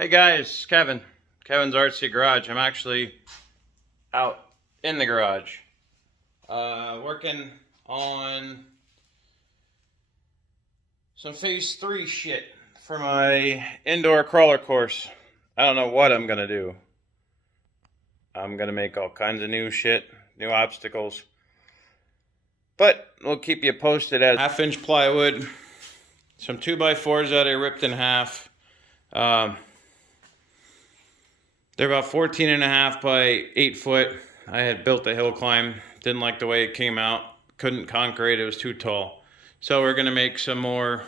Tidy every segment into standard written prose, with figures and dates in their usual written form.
Hey guys, Kevin. Kevin's Artsy Garage. I'm actually out in the garage working on some phase 3 shit for my indoor crawler course. I don't know what I'm gonna do. I'm gonna make all kinds of new shit, new obstacles. But we'll keep you posted. As 1/2-inch plywood, some 2x4s that I ripped in half. They're about 14.5 by 8 foot. I had built the hill climb. Didn't like the way it came out. Couldn't conquer it. It was too tall. So we're gonna make some more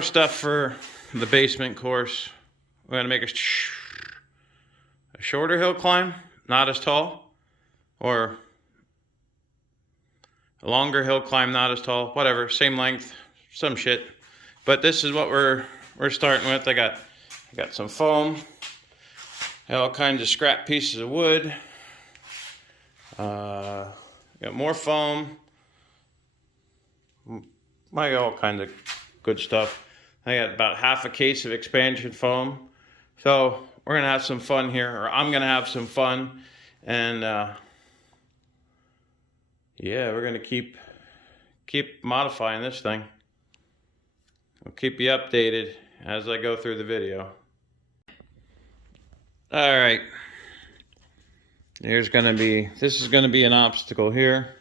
stuff for the basement course. We're gonna make a shorter hill climb, not as tall, or a longer hill climb, not as tall. Whatever, same length, some shit. But this is what we're starting with. I got some foam. All kinds of scrap pieces of wood. Got more foam. I got all kinds of good stuff. I got about half a case of expansion foam. So we're gonna have some fun here, or I'm gonna have some fun, and yeah, we're gonna keep modifying this thing. I'll keep you updated as I go through the video. All right, this is gonna be an obstacle here.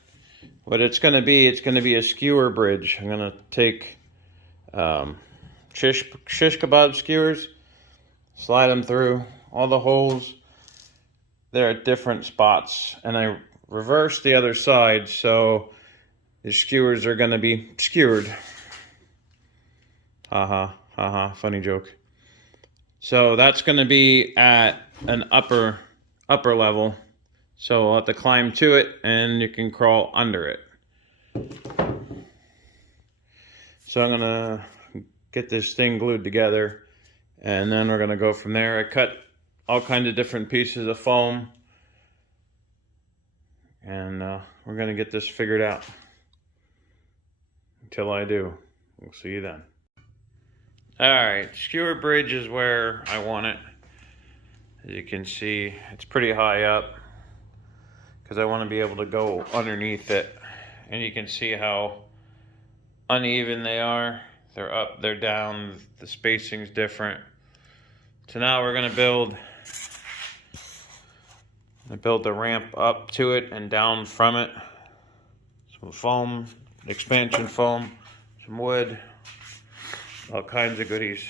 What it's gonna be a skewer bridge. I'm gonna take shish kebab skewers, slide them through all the holes. They're at different spots, and I reverse the other side, so the skewers are gonna be skewered. Haha, funny joke. So that's going to be at an upper level. So I'll have to climb to it, and you can crawl under it. So I'm going to get this thing glued together, and then we're going to go from there. I cut all kinds of different pieces of foam, and we're going to get this figured out. Until I do, we'll see you then. Alright, skewer bridge is where I want it. As you can see, it's pretty high up because I want to be able to go underneath it. And you can see how uneven they are. They're up, they're down, the spacing's different. So now we're going to build the ramp up to it and down from it. Some foam, expansion foam, some wood. All kinds of goodies.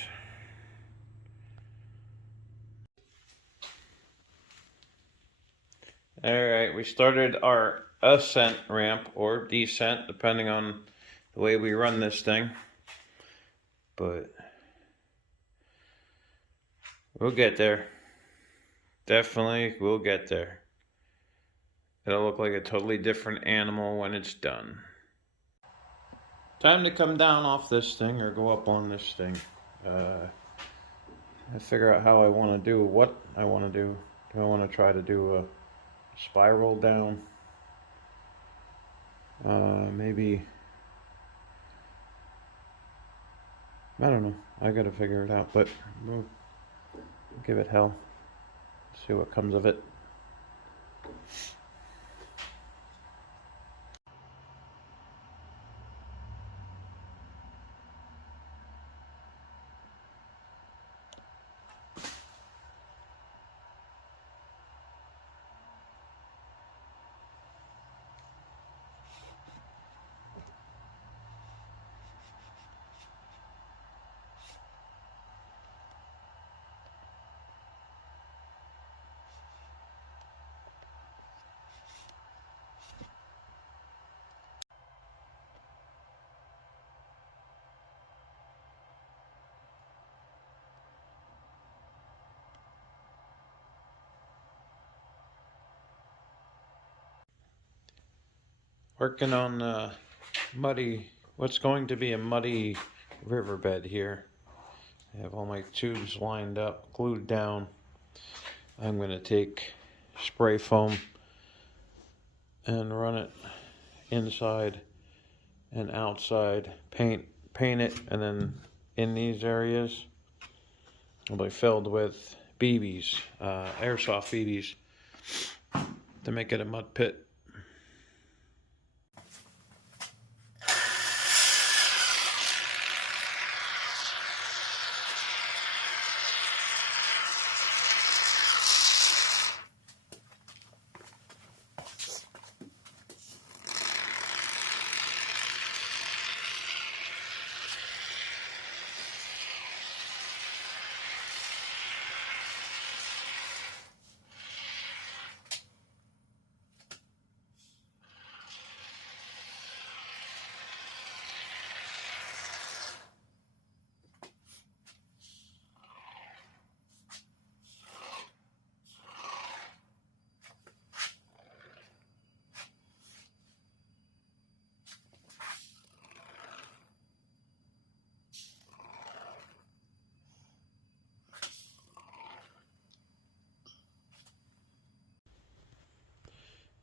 Alright, we started our ascent ramp, or descent, depending on the way we run this thing. But we'll get there. Definitely, we'll get there. It'll look like a totally different animal when it's done. Time to come down off this thing, or go up on this thing. I figure out how I want to do what I want to do. Do I want to try to do a spiral down? Maybe. I don't know. I gotta figure it out, but we'll give it hell. See what comes of it. Working on what's going to be a muddy riverbed here. I have all my tubes lined up, glued down. I'm going to take spray foam and run it inside and outside, paint it, and then in these areas will be filled with BBs, airsoft BBs, to make it a mud pit.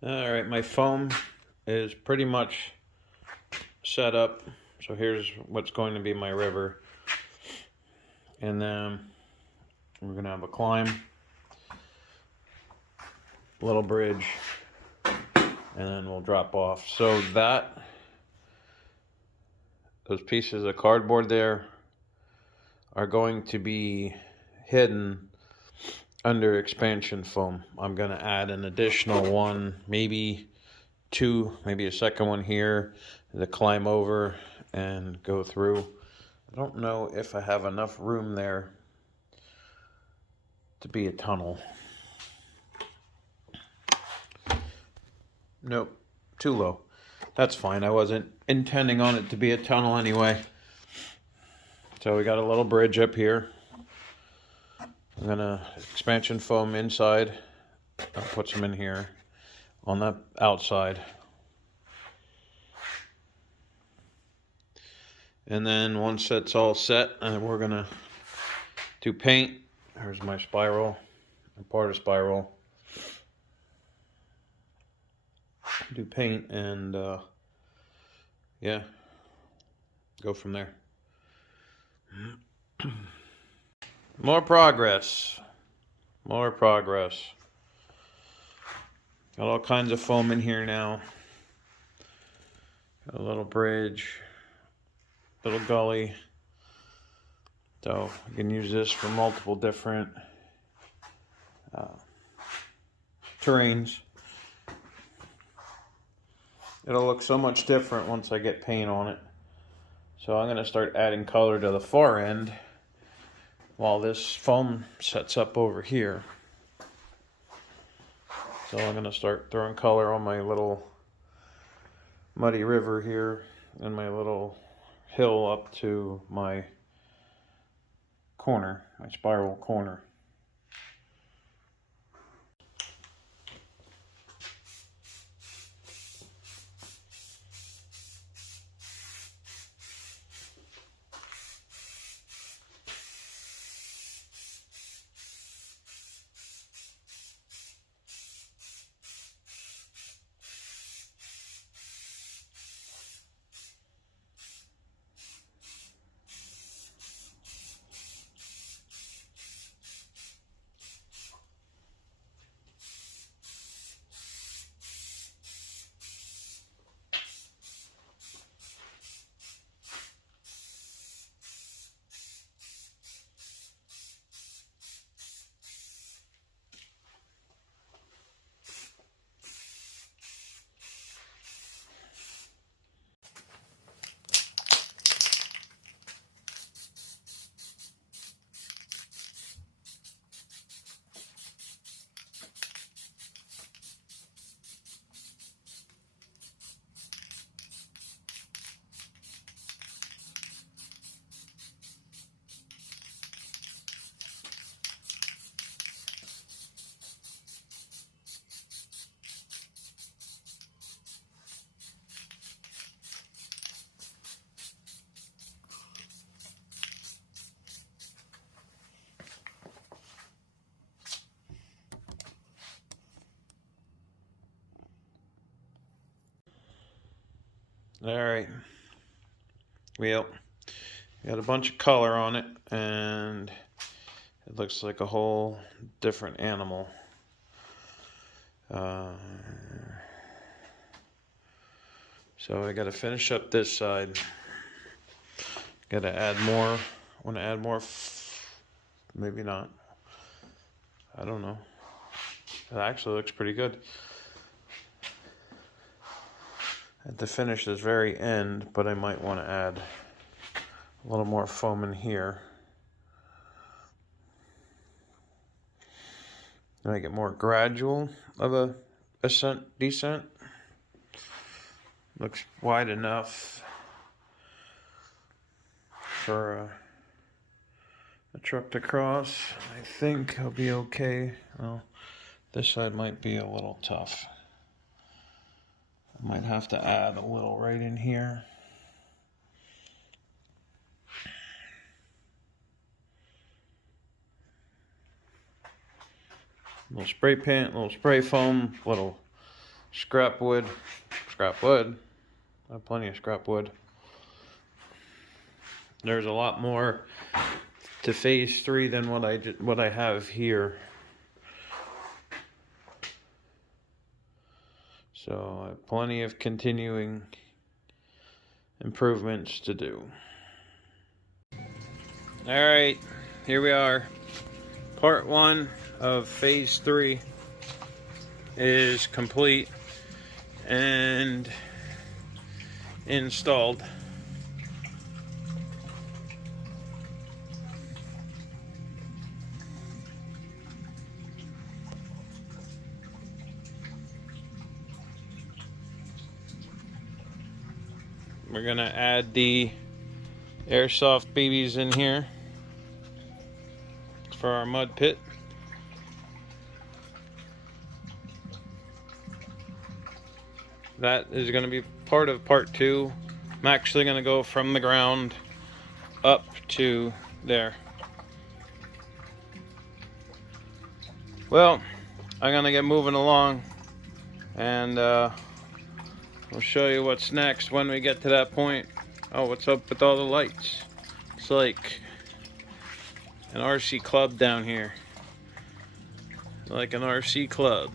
All right, my foam is pretty much set up. So here's what's going to be my river. And then we're gonna have a climb, little bridge, and then we'll drop off. So those pieces of cardboard there are going to be hidden under expansion foam. I'm gonna add an additional one, maybe two, maybe a second one here to climb over and go through. I don't know if I have enough room there to be a tunnel. Nope, too low. That's fine. I wasn't intending on it to be a tunnel anyway. So we got a little bridge up here. I'm gonna expansion foam inside. I'll put some in here on the outside. And then once that's all set, we're gonna do paint. Here's my spiral, part of spiral. Do paint and yeah, go from there. More progress. More progress. Got all kinds of foam in here now. Got a little bridge, little gully. So you can use this for multiple different terrains. It'll look so much different once I get paint on it. So I'm going to start adding color to the far end while this foam sets up over here. So I'm going to start throwing color on my little muddy river here and my little hill up to my corner, my spiral corner. All right, well, got a bunch of color on it, and It looks like a whole different animal. So I gotta finish up this side. Gotta add more. Want to add more? Maybe not. I don't know. It actually looks pretty good. At the finish this very end, but I might want to add a little more foam in here. Make it more gradual of a ascent descent. Looks wide enough for a truck to cross. I think I'll be okay. Well, this side might be a little tough. I might have to add a little right in here. Little spray paint, little spray foam, little scrap wood. Scrap wood. I have plenty of scrap wood. There's a lot more to phase 3 than what I have here. So I have plenty of continuing improvements to do. Alright, here we are. Part 1 of phase 3 is complete and installed. We're gonna add the airsoft babies in here for our mud pit. That is going to be part of part 2. I'm actually going to go from the ground up to there. Well, I'm going to get moving along, and we'll show you what's next when we get to that point. Oh, what's up with all the lights? It's like an RC club down here. Like an RC club.